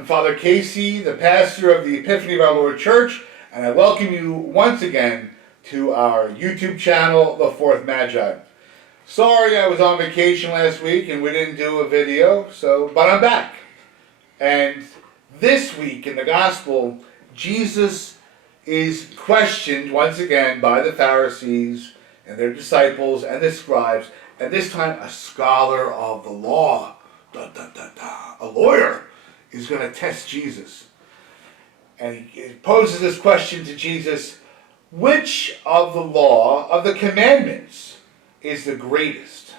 I'm Father Casey, the pastor of the Epiphany of Our Lord Church, and I welcome you once again to our YouTube channel, The Fourth Magi. Sorry I was on vacation last week and we didn't do a video, but I'm back. And this week in the Gospel, Jesus is questioned once again by the Pharisees and their disciples and the scribes, and this time a scholar of the law, a lawyer, is going to test Jesus. And he poses this question to Jesus: which of the law, of the commandments, is the greatest?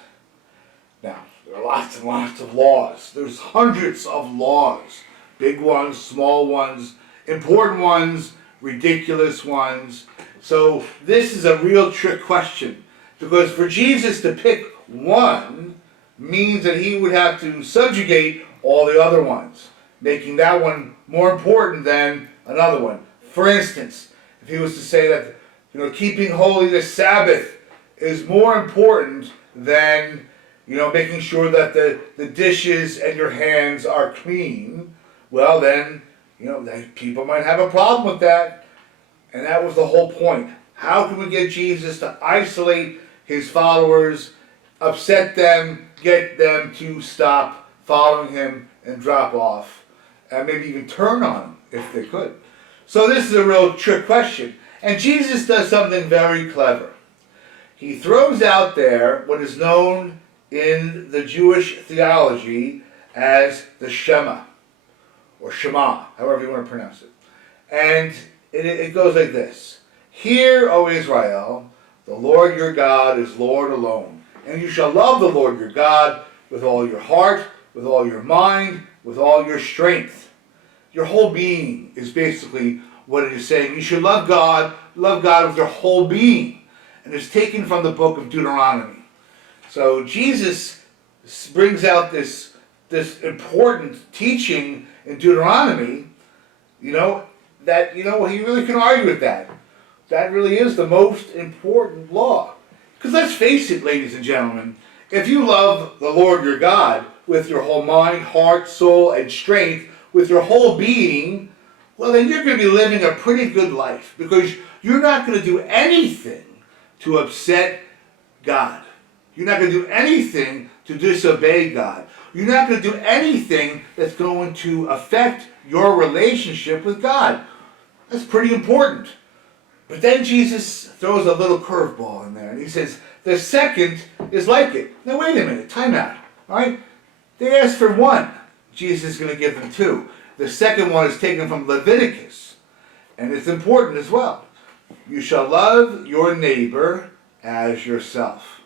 Now, there are lots and lots of laws. There's hundreds of laws. Big ones, small ones, important ones, ridiculous ones. So this is a real trick question, because for Jesus to pick one means that he would have to subjugate all the other ones, making that one more important than another one. For instance, if he was to say that, keeping holy the Sabbath is more important than, making sure that the dishes and your hands are clean, well then, people might have a problem with that. And that was the whole point. How can we get Jesus to isolate his followers, upset them, get them to stop following him and drop off, and maybe even turn on him if they could? So this is a real trick question. And Jesus does something very clever. He throws out there what is known in the Jewish theology as the Shema, or Shema, however you want to pronounce it. And it goes like this: Hear, O Israel, the Lord your God is Lord alone. And you shall love the Lord your God with all your heart, with all your mind, with all your strength. Your whole being is basically what it is saying. You should love God with your whole being. And it's taken from the book of Deuteronomy. So Jesus brings out this important teaching in Deuteronomy, that, he really can argue with that. That really is the most important law. Because let's face it, ladies and gentlemen, if you love the Lord your God with your whole mind, heart, soul, and strength, with your whole being, well, then you're going to be living a pretty good life, because you're not going to do anything to upset God. You're not going to do anything to disobey God. You're not going to do anything that's going to affect your relationship with God. That's pretty important. But then Jesus throws a little curveball in there, and he says, the second is like it. Now wait a minute, time out. All right? They asked for one. Jesus is going to give them two. The second one is taken from Leviticus, and it's important as well. You shall love your neighbor as yourself.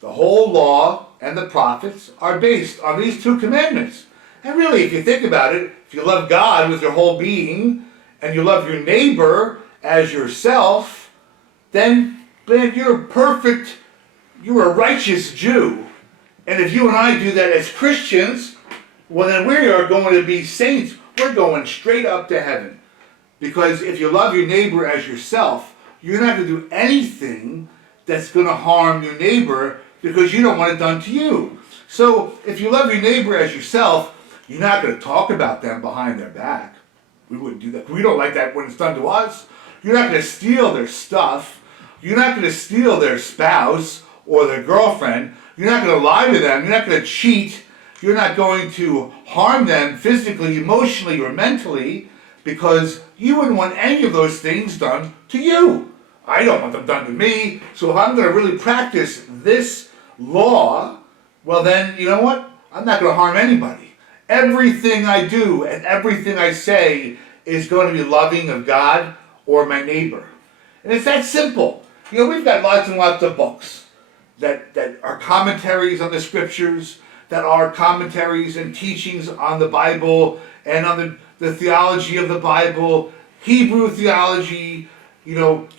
The whole law and the prophets are based on these two commandments. And really, if you think about it, if you love God with your whole being, and you love your neighbor as yourself, then you're perfect, you're a righteous Jew. And if you and I do that as Christians, well then we are going to be saints. We're going straight up to heaven. Because if you love your neighbor as yourself, you're not going to do anything that's going to harm your neighbor, because you don't want it done to you. So if you love your neighbor as yourself, you're not going to talk about them behind their back. We wouldn't do that. We don't like that when it's done to us. You're not going to steal their stuff. You're not going to steal their spouse or their girlfriend. You're not going to lie to them. You're not going to cheat. You're not going to harm them physically, emotionally, or mentally, because you wouldn't want any of those things done to you. I don't want them done to me. So if I'm going to really practice this law, well then, you know what? I'm not going to harm anybody. Everything I do and everything I say is going to be loving of God or my neighbor. And it's that simple. We've got lots and lots of books that are commentaries on the scriptures, that are commentaries and teachings on the Bible and on the theology of the Bible, Hebrew theology,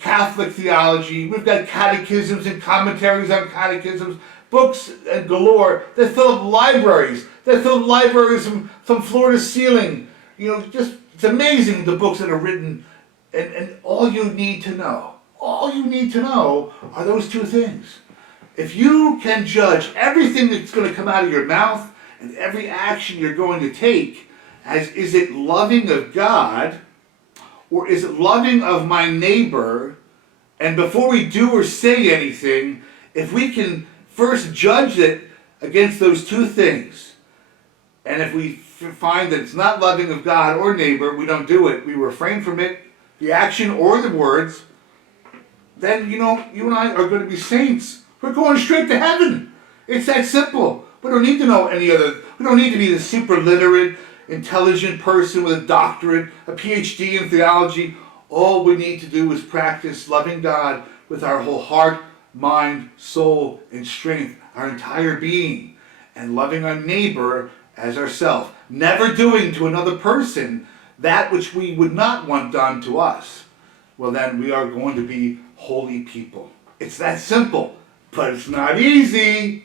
Catholic theology. We've got catechisms and commentaries on catechisms, books and galore that fill up libraries. That fill up libraries from floor to ceiling. It's amazing the books that are written, and all you need to know are those two things. If you can judge everything that's going to come out of your mouth and every action you're going to take as, is it loving of God or is it loving of my neighbor? And before we do or say anything, if we can first judge it against those two things, and if we find that it's not loving of God or neighbor, we don't do it, we refrain from it, the action or the words, then, you and I are going to be saints. We're going straight to heaven. It's that simple. We don't need to know any other, we don't need to be the super literate, intelligent person with a doctorate, a PhD in theology. All we need to do is practice loving God with our whole heart, mind, soul, and strength, our entire being, and loving our neighbor as ourselves. Never doing to another person that which we would not want done to us. Well, then we are going to be holy people. It's that simple, but it's not easy.